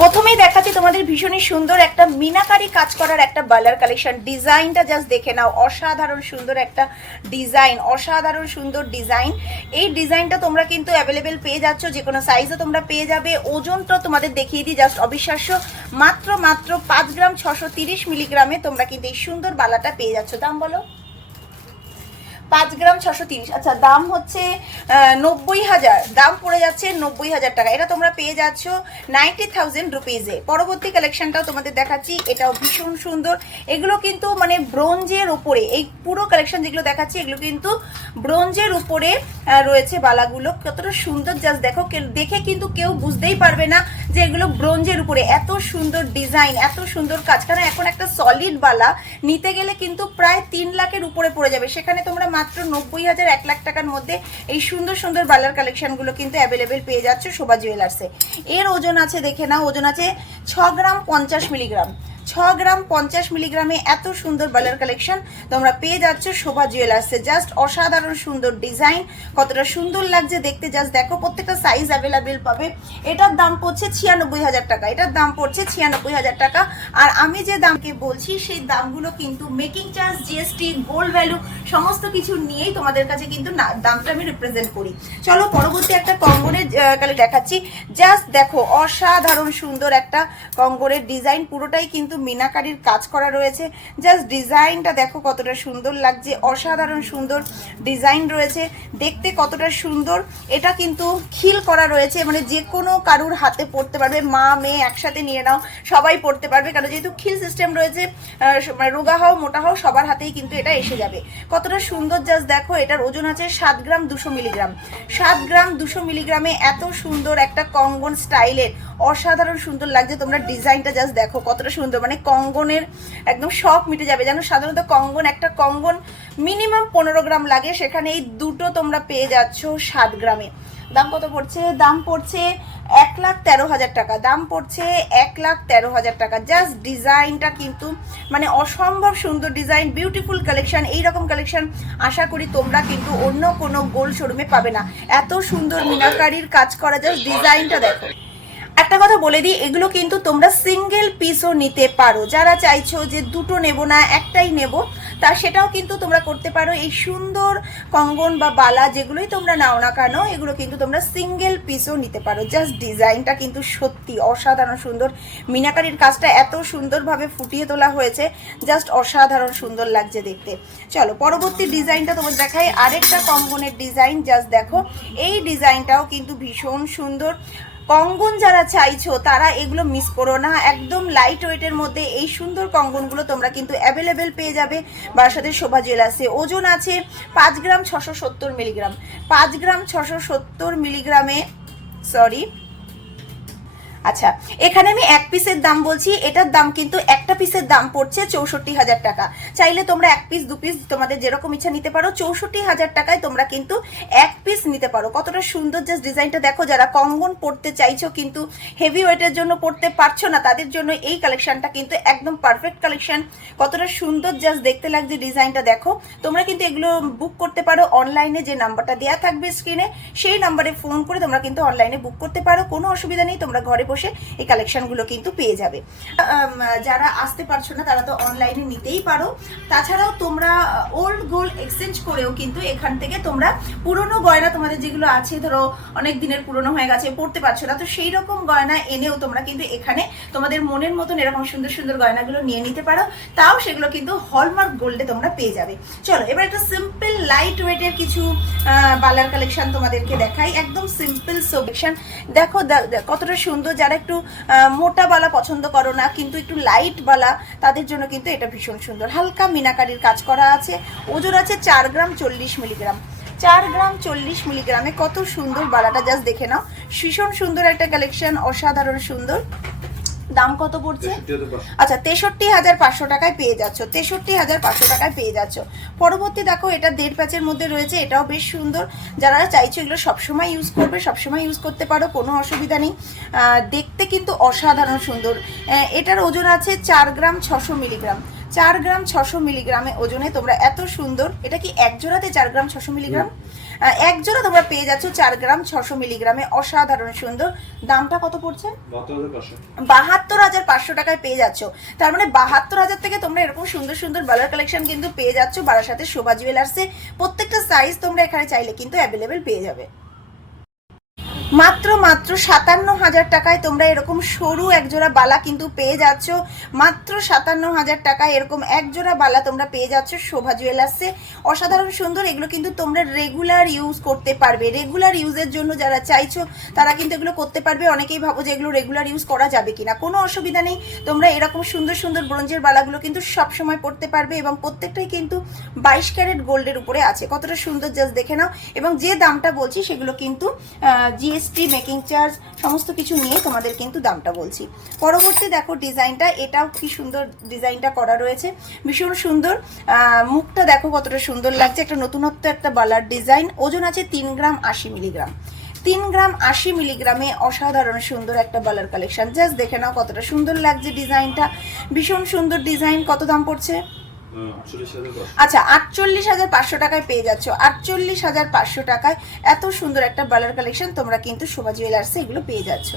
প্রথমেই দেখাচ্ছি তোমাদের ভীষণই সুন্দর একটা মিনাকারি কাজ করার একটা বালার কালেকশন। ডিজাইনটা জাস্ট দেখে নাও, অসাধারণ সুন্দর একটা ডিজাইন, অসাধারণ সুন্দর ডিজাইন। এই ডিজাইনটা তোমরা কিন্তু অ্যাভেলেবেল পেয়ে যাচ্ছ, যে কোনো সাইজও তোমরা পেয়ে যাবে। ওজনটা তোমাদের দেখিয়ে দিই, জাস্ট অবিশ্বাস্য, মাত্র 5 গ্রাম 630 মিলিগ্রামে তোমরা কিন্তু এই সুন্দর বালাটা পেয়ে যাচ্ছ। দাম বলো? 5 গ্রাম 630। আচ্ছা, দাম হচ্ছে 90,000, দাম পড়ে যাচ্ছে 90,000 টাকা। এটা তোমরা পেয়ে যাচ্ছ 90,000 রুপিজে। পরবর্তী কালেকশনটাও তোমাদের দেখাচ্ছি, এটাও ভীষণ সুন্দর। এগুলো কিন্তু মানে ব্রোঞ্জের উপরে, এই পুরো কালেকশন যেগুলো দেখাচ্ছি এগুলো কিন্তু ব্রোঞ্জের উপরে রয়েছে বালাগুলো। কতটা সুন্দর জাস্ট দেখো, দেখে কিন্তু কেউ বুঝতেই পারবে না যে এগুলো ব্রোঞ্জের উপরে। এত সুন্দর ডিজাইন, এত সুন্দর কাজ। কারণ এখন একটা সলিড বালা নিতে গেলে কিন্তু প্রায় 3 লাখের উপরে পড়ে যাবে, সেখানে তোমরা মাত্র 90,000 1 লাখ টাকার মধ্যে এই সুন্দর সুন্দর বালার কালেকশনগুলো কিন্তু অ্যাভেলেবেল পেয়ে যাচ্ছ শোভা জুয়েলার্সে। এর ওজন আছে দেখে নাও, ওজন আছে 6 গ্রাম 50 মিলিগ্রাম। 6 গ্রাম 50 মিলিগ্রামে এত সুন্দর বালার কালেকশন তোমরা পেয়ে যাচ্ছ শোভা জুয়েলার্সে। জাস্ট অসাধারণ সুন্দর ডিজাইন, কতটা সুন্দর লাগছে দেখতে জাস্ট দেখো। প্রত্যেকটা সাইজ অ্যাভেলেবেল পাবে। এটার দাম পড়ছে 96,000 টাকা, এটার দাম পড়ছে 96,000 টাকা। আর আমি যে দামকে বলছি সেই দামগুলো কিন্তু making charge, GST, gold value সমস্ত কিছু নিয়েই তোমাদের কাছে কিন্তু দামটা আমি রিপ্রেজেন্ট করি। চলো পরবর্তী একটা কঙ্গনের কালে দেখাচ্ছি। জাস্ট দেখো, অসাধারণ সুন্দর একটা কঙ্গনের ডিজাইন, পুরোটাই কিন্তু মিনাকারির কাজ করা রয়েছে। জাস্ট ডিজাইনটা দেখো কতটা সুন্দর লাগছে, অসাধারণ সুন্দর ডিজাইন রয়েছে, দেখতে কতটা সুন্দর। এটা কিন্তু খিল করা রয়েছে, মানে যে কোনো কারুর হাতে পড়তে পারবে, মা মেয়ে একসাথে নিয়ে নাও, সবাই পড়তে পারবে। কারণ যেহেতু খিল সিস্টেম রয়েছে, রোগা হও মোটা হও সবার হাতেই কিন্তু এটা এসে যাবে। কতটা সুন্দর জাস্ট দেখো। এটার ওজন আছে 7 গ্রাম 200 মিলিগ্রাম। 7 গ্রাম 200 মিলিগ্রামে এত সুন্দর একটা কঙ্গন স্টাইলের অসাধারণ সুন্দর লাগছে। তোমরা ডিজাইনটা জাস্ট দেখো কতটা সুন্দর, মানে কঙ্গনের একদম শখ মিটে যাবে। জানো সাধারণত কঙ্গন, একটা কঙ্গন মিনিমাম 15 গ্রাম লাগে, সেখানে এই দুটো তোমরা পেয়ে যাচ্ছ 7 গ্রামে। দাম কত পড়ছে? দাম পড়ছে 1,13,000 টাকা। দাম পড়ছে 1,13,000 টাকা। জাস্ট ডিজাইনটা কিন্তু মানে অসম্ভব সুন্দর ডিজাইন, বিউটিফুল কালেকশন। এইরকম কালেকশন আশা করি তোমরা কিন্তু অন্য কোনো গোল্ড শোরুমে পাবে না। এত সুন্দর মিনাকারির কাজ করা, জাস্ট ডিজাইনটা দেখো। একটা কথা বলে দিই, এগুলো কিন্তু তোমরা সিঙ্গেল পিসও নিতে পারো। যারা চাইছো যে দুটো নেব না একটাই নেব, তা সেটাও কিন্তু তোমরা করতে পারো। এই সুন্দর কঙ্গন বা বালা যেগুলোই তোমরা নাও না কেন, এগুলো কিন্তু তোমরা সিঙ্গেল পিসও নিতে পারো। জাস্ট ডিজাইনটা কিন্তু সত্যি অসাধারণ সুন্দর। মিনাকারির কাজটা এত সুন্দরভাবে ফুটিয়ে তোলা হয়েছে, জাস্ট অসাধারণ সুন্দর লাগছে দেখতে। চলো পরবর্তী ডিজাইনটা তোমার দেখাই, আরেকটা কঙ্গনের ডিজাইন। জাস্ট দেখো, এই ডিজাইনটাও কিন্তু ভীষণ সুন্দর। কঙ্গন যারা চাইছো তারা এগুলো মিস করো না। একদম লাইট ওয়েটের মধ্যে এই সুন্দর কঙ্গনগুলো তোমরা কিন্তু অ্যাভেলেবেল পেয়ে যাবে বারাসাতের শোভা জুয়েলার্সে। ওজন আছে 5 গ্রাম 670 মিলিগ্রাম। 5 গ্রাম 670 মিলিগ্রামে, সরি, আচ্ছা এখানে আমি এক পিসের দাম বলছি, এটার দাম কিন্তু একটা পিসের দাম পড়ছে 64,000 টাকা। চাইলে তোমরা এক পিস 2 পিস তোমাদের যেরকম ইচ্ছা নিতে পারো। 64,000 টাকায় তোমরা কিন্তু এক পিস নিতে পারো। কতটা সুন্দর জাস্ট ডিজাইনটা দেখো। যারা কঙ্গন পড়তে চাইছো কিন্তু হেভি ওয়েটের জন্য পড়তে পারছো না, তাদের জন্য এই কালেকশনটা কিন্তু একদম পারফেক্ট কালেকশন। কতটা সুন্দর জাস্ট দেখতে লাগছে ডিজাইনটা দেখো। তোমরা কিন্তু এগুলো বুক করতে পারো অনলাইনে, যে নাম্বারটা দেওয়া থাকবে স্ক্রিনে সেই নাম্বারে ফোন করে তোমরা কিন্তু অনলাইনে বুক করতে পারো। কোনো অসুবিধা নেই, তোমরা ঘরে বসে এই কালেকশনগুলো কিন্তু পেয়ে যাবে। যারা আসতে পারছো না তারা তো অনলাইনে নিতেই পারো। তাছাড়াও তোমরা ওল্ড গোল্ড এক্সচেঞ্জ করেও কিন্তু এখান থেকে তোমরা পুরনো গয়না তোমাদের যেগুলো আছে, ধরো অনেক দিনের পুরনো হয়ে গেছে, পড়তে পারছো না, তো সেই রকম গয়না এনেও তোমরা কিন্তু এখানে তোমাদের মনের মতন এরকম সুন্দর সুন্দর গয়নাগুলো নিয়ে নিতে পারো। তাও সেগুলো কিন্তু হলমার্ক গোল্ডে তোমরা পেয়ে যাবে। চলো এবার একটা সিম্পল লাইট ওয়েটের কিছু বালার কালেকশন তোমাদেরকে দেখাই। একদম সিম্পল কালেকশন দেখো কতটা সুন্দর। যারা একটু মোটা বালা পছন্দ করো না কিন্তু একটু লাইট বালা, তাদের জন্য কিন্তু এটা ভীষণ সুন্দর। হালকা মিনাকারির কাজ করা আছে। ওজন আছে 4 গ্রাম 40 মিলিগ্রাম। 4 গ্রাম 40 মিলিগ্রামে কত সুন্দর বালাটা জাস্ট দেখে নাও। ভীষণ সুন্দর একটা কালেকশন, অসাধারণ সুন্দর। দাম কত পড়ছে? আচ্ছা 63,500 টাকায় পেয়ে যাচ্ছ। 63,500 টাকায় পেয়ে যাচ্ছ। পরবর্তী দেখো, এটা 1.5 প্যাচের মধ্যে রয়েছে, এটাও বেশ সুন্দর। যারা চাইছো এগুলো সবসময় ইউজ করবে, সবসময় ইউজ করতে পারো, কোনো অসুবিধা নেই। দেখতে কিন্তু অসাধারণ সুন্দর। এটার ওজন আছে 4 গ্রাম 600 মিলিগ্রাম। 4 গ্রাম 600 মিলিগ্রামে ওজনে তোমরা এত সুন্দর। এটা কি এক জোড়াতে 4 গ্রাম 600 মিলিগ্রাম? এক জোড়া তোমরা পেয়ে যাচ্ছ 4 গ্রাম 600 মিলিগ্রামে, অসাধারণ সুন্দর। দামটা কত পড়ছে? 72,500 টাকায় পেয়ে যাচ্ছ। তার মানে 72,000 থেকে তোমরা এরকম সুন্দর সুন্দর বালার কালেকশন কিন্তু পেয়ে যাচ্ছ বারাসাতে শোভা জুয়েলার্সে। প্রত্যেকটা সাইজ তোমরা এখানে চাইলে কিন্তু অ্যাভেলেবেল পেয়ে যাবে। মাত্র 57,000 টাকায় তোমরা এরকম সরু একজোড়া বালা কিন্তু পেয়ে যাচ্ছ। মাত্র 57,000 টাকায় এরকম একজোড়া বালা তোমরা পেয়ে যাচ্ছ শোভা জুয়েলার্সে। অসাধারণ সুন্দর। এগুলো কিন্তু তোমরা রেগুলার ইউজ করতে পারবে। রেগুলার ইউজের জন্য যারা চাইছো তারা কিন্তু এগুলো করতে পারবে। অনেকেই ভাবো যে এগুলো রেগুলার ইউজ করা যাবে কিনা, কোনো অসুবিধা নেই। তোমরা এরকম সুন্দর সুন্দর ব্রোঞ্জের বালাগুলো কিন্তু সব সময় পড়তে পারবে এবং প্রত্যেকটাই কিন্তু 22 ক্যারেট গোল্ডের উপরে আছে। কতটা সুন্দর জাস্ট দেখে নাও। এবং যে দামটা বলছি সেগুলো কিন্তু জিএসটি, মেকিং চার্জ সমস্ত কিছু নিয়ে তোমাদের কিন্তু দামটা বলছি। পরবর্তী দেখো ডিজাইনটা, এটাও কি সুন্দর ডিজাইনটা করা রয়েছে, ভীষণ সুন্দর। মুখটা দেখো কতটা সুন্দর লাগছে, একটা নতুনত্ব একটা বালার ডিজাইন। ওজন আছে 3 গ্রাম 80 মিলিগ্রাম। 3 গ্রাম 80 মিলিগ্রামে অসাধারণ সুন্দর একটা বালার কালেকশন। জাস্ট দেখে নাও কতটা সুন্দর লাগছে ডিজাইনটা, ভীষণ সুন্দর ডিজাইন। কত দাম পড়ছে? আচ্ছা 48,500 টাকায় পেয়ে যাচ্ছ। 48,500 টাকায় এত সুন্দর একটা বালার কালেকশন তোমরা কিন্তু শোভা জুয়েলার্সে এগুলো পেয়ে যাচ্ছ।